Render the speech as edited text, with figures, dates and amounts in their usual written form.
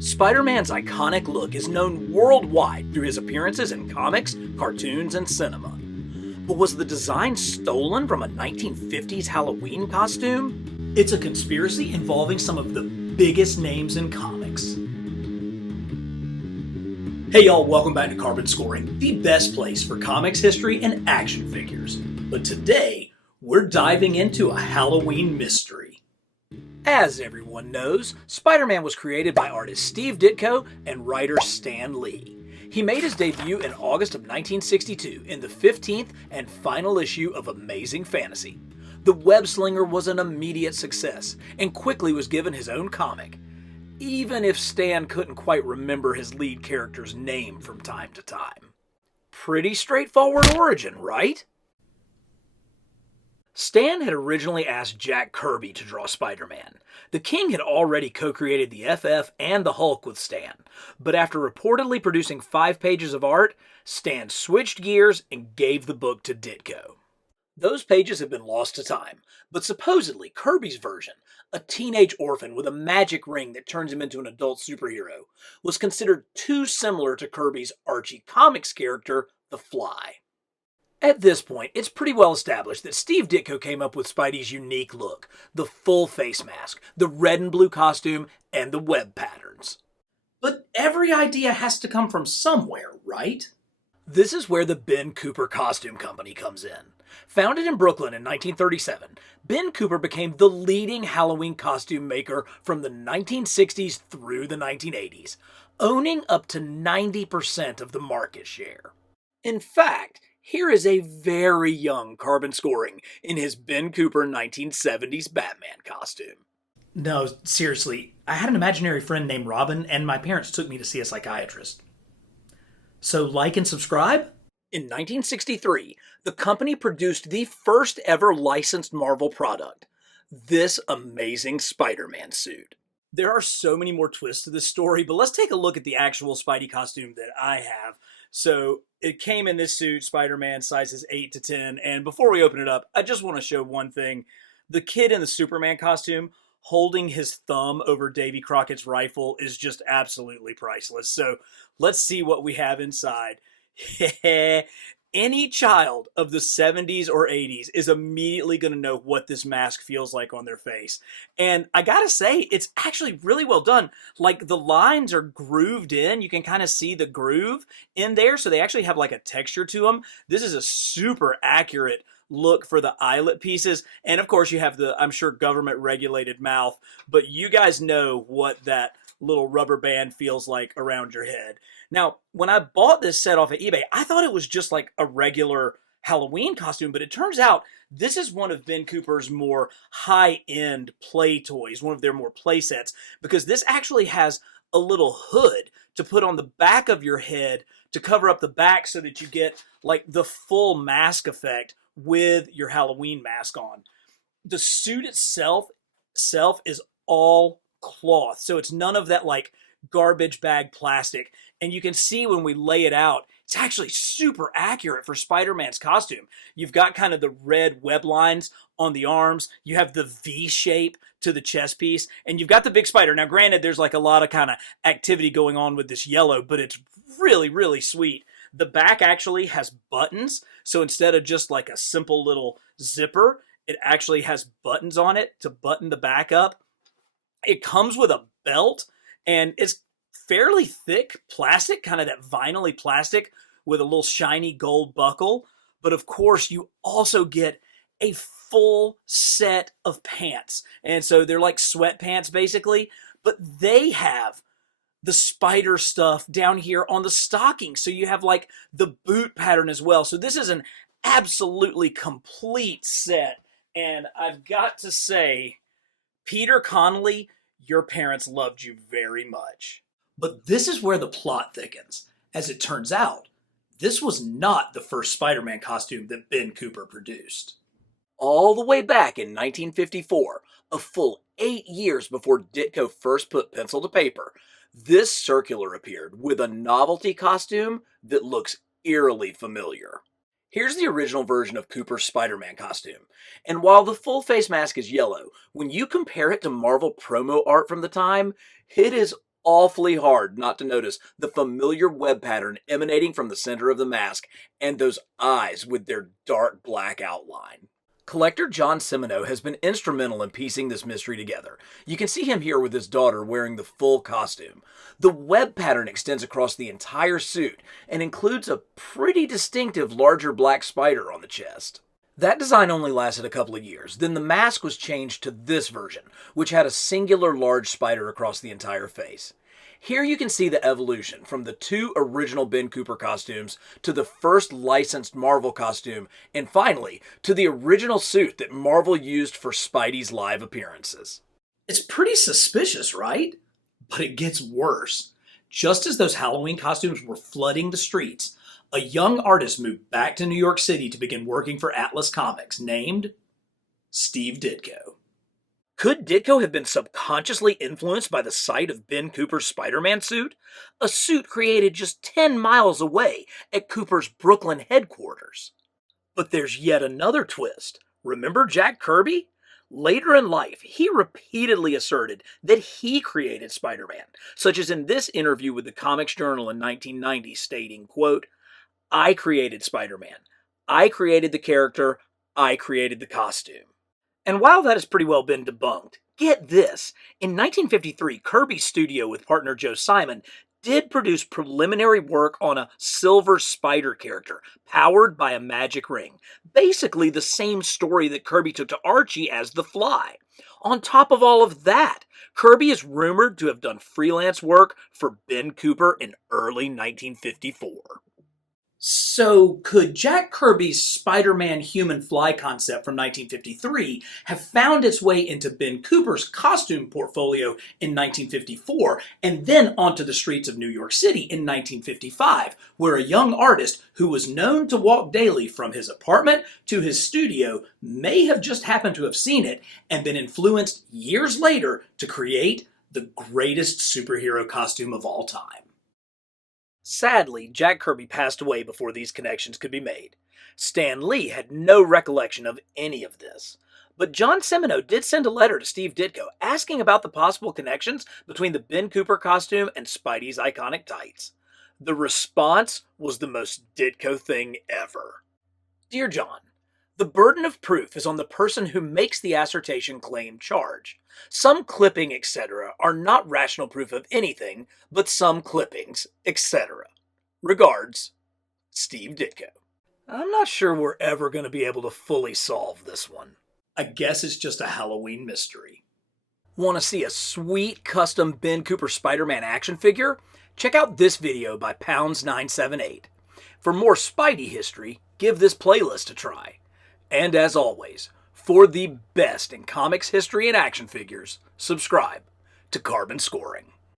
Spider-Man's iconic look is known worldwide through his appearances in comics, cartoons, and cinema. But was the design stolen from a 1950s Halloween costume? It's a conspiracy involving some of the biggest names in comics. Hey y'all, welcome back to Carbon Scoring, the best place for comics history and action figures. But today, we're diving into a Halloween mystery. As everyone knows, Spider-Man was created by artist Steve Ditko and writer Stan Lee. He made his debut in August of 1962 in the 15th and final issue of Amazing Fantasy. The Web Slinger was an immediate success and quickly was given his own comic, even if Stan couldn't quite remember his lead character's name from time to time. Pretty straightforward origin, right? Stan had originally asked Jack Kirby to draw Spider-Man. The King had already co-created the FF and the Hulk with Stan, but after reportedly producing 5 pages of art, Stan switched gears and gave the book to Ditko. Those pages have been lost to time, but supposedly Kirby's version, a teenage orphan with a magic ring that turns him into an adult superhero, was considered too similar to Kirby's Archie Comics character, the Fly. At this point, it's pretty well established that Steve Ditko came up with Spidey's unique look, the full face mask, the red and blue costume, and the web patterns. But every idea has to come from somewhere, right? This is where the Ben Cooper Costume Company comes in. Founded in Brooklyn in 1937, Ben Cooper became the leading Halloween costume maker from the 1960s through the 1980s, owning up to 90% of the market share. In fact, here is a very young Carbon Scoring in his Ben Cooper 1970s Batman costume. No, seriously, I had an imaginary friend named Robin, and my parents took me to see a psychiatrist. So like and subscribe? In 1963, the company produced the first ever licensed Marvel product, this amazing Spider-Man suit. There are so many more twists to this story, but let's take a look at the actual Spidey costume that I have. So it came in this suit, Spider-Man, sizes 8 to 10, and before we open it up, I just want to show one thing. The kid in the Superman costume holding his thumb over Davy Crockett's rifle is just absolutely priceless. So let's see what we have inside. Any child of the 70s or 80s is immediately going to know what this mask feels like on their face. And I gotta say, it's actually really well done. Like, the lines are grooved in. You can kind of see the groove in there, so they actually have like a texture to them. This is a super accurate look for the eyelet pieces. And of course, you have the, I'm sure, government-regulated mouth, but you guys know what that little rubber band feels like around your head. Now, when I bought this set off of eBay, I thought it was just like a regular Halloween costume, but it turns out this is one of Ben Cooper's more high-end play toys, one of their more play sets, because this actually has a little hood to put on the back of your head to cover up the back so that you get like the full mask effect with your Halloween mask on. The suit itself is all cloth, so it's none of that like garbage bag plastic. And you can see when we lay it out, it's actually super accurate for Spider-Man's costume. You've got kind of the red web lines on the arms, you have the V shape to the chest piece, and you've got the big spider. Now granted, there's like a lot of kind of activity going on with this yellow, but it's really, really sweet. The back actually has buttons, so instead of just like a simple little zipper, it actually has buttons on it to button the back up. It comes with a belt, and it's fairly thick plastic, kind of that vinyl-y plastic with a little shiny gold buckle. But of course, you also get a full set of pants. And so they're like sweatpants basically, but they have the spider stuff down here on the stocking. So you have like the boot pattern as well. So this is an absolutely complete set. And I've got to say, Peter Connolly, your parents loved you very much. But this is where the plot thickens. As it turns out, this was not the first Spider-Man costume that Ben Cooper produced. All the way back in 1954, a full 8 years before Ditko first put pencil to paper, this circular appeared with a novelty costume that looks eerily familiar. Here's the original version of Cooper's Spider-Man costume, and while the full face mask is yellow, when you compare it to Marvel promo art from the time, it is awfully hard not to notice the familiar web pattern emanating from the center of the mask and those eyes with their dark black outline. Collector John Semino has been instrumental in piecing this mystery together. You can see him here with his daughter wearing the full costume. The web pattern extends across the entire suit and includes a pretty distinctive larger black spider on the chest. That design only lasted a couple of years. Then the mask was changed to this version, which had a singular large spider across the entire face. Here you can see the evolution from the two original Ben Cooper costumes to the first licensed Marvel costume, and finally to the original suit that Marvel used for Spidey's live appearances. It's pretty suspicious, right? But it gets worse. Just as those Halloween costumes were flooding the streets, a young artist moved back to New York City to begin working for Atlas Comics, named Steve Ditko. Could Ditko have been subconsciously influenced by the sight of Ben Cooper's Spider-Man suit? A suit created just 10 miles away at Cooper's Brooklyn headquarters. But there's yet another twist. Remember Jack Kirby? Later in life, he repeatedly asserted that he created Spider-Man, such as in this interview with the Comics Journal in 1990, stating, quote, "I created Spider-Man. I created the character. I created the costume." And while that has pretty well been debunked, get this. In 1953, Kirby's studio with partner Joe Simon did produce preliminary work on a silver spider character powered by a magic ring. Basically the same story that Kirby took to Archie as the Fly. On top of all of that, Kirby is rumored to have done freelance work for Ben Cooper in early 1954. So, could Jack Kirby's Spider-Man human fly concept from 1953 have found its way into Ben Cooper's costume portfolio in 1954 and then onto the streets of New York City in 1955, where a young artist who was known to walk daily from his apartment to his studio may have just happened to have seen it and been influenced years later to create the greatest superhero costume of all time? Sadly, Jack Kirby passed away before these connections could be made. Stan Lee had no recollection of any of this. But John Semino did send a letter to Steve Ditko asking about the possible connections between the Ben Cooper costume and Spidey's iconic tights. The response was the most Ditko thing ever. Dear John, the burden of proof is on the person who makes the assertion claim charge. Some clipping, etc., are not rational proof of anything, but some clippings, etc. Regards, Steve Ditko. I'm not sure we're ever going to be able to fully solve this one. I guess it's just a Halloween mystery. Want to see a sweet custom Ben Cooper Spider-Man action figure? Check out this video by Pounds978. For more Spidey history, give this playlist a try. And as always, for the best in comics history and action figures, subscribe to Carbon Scoring.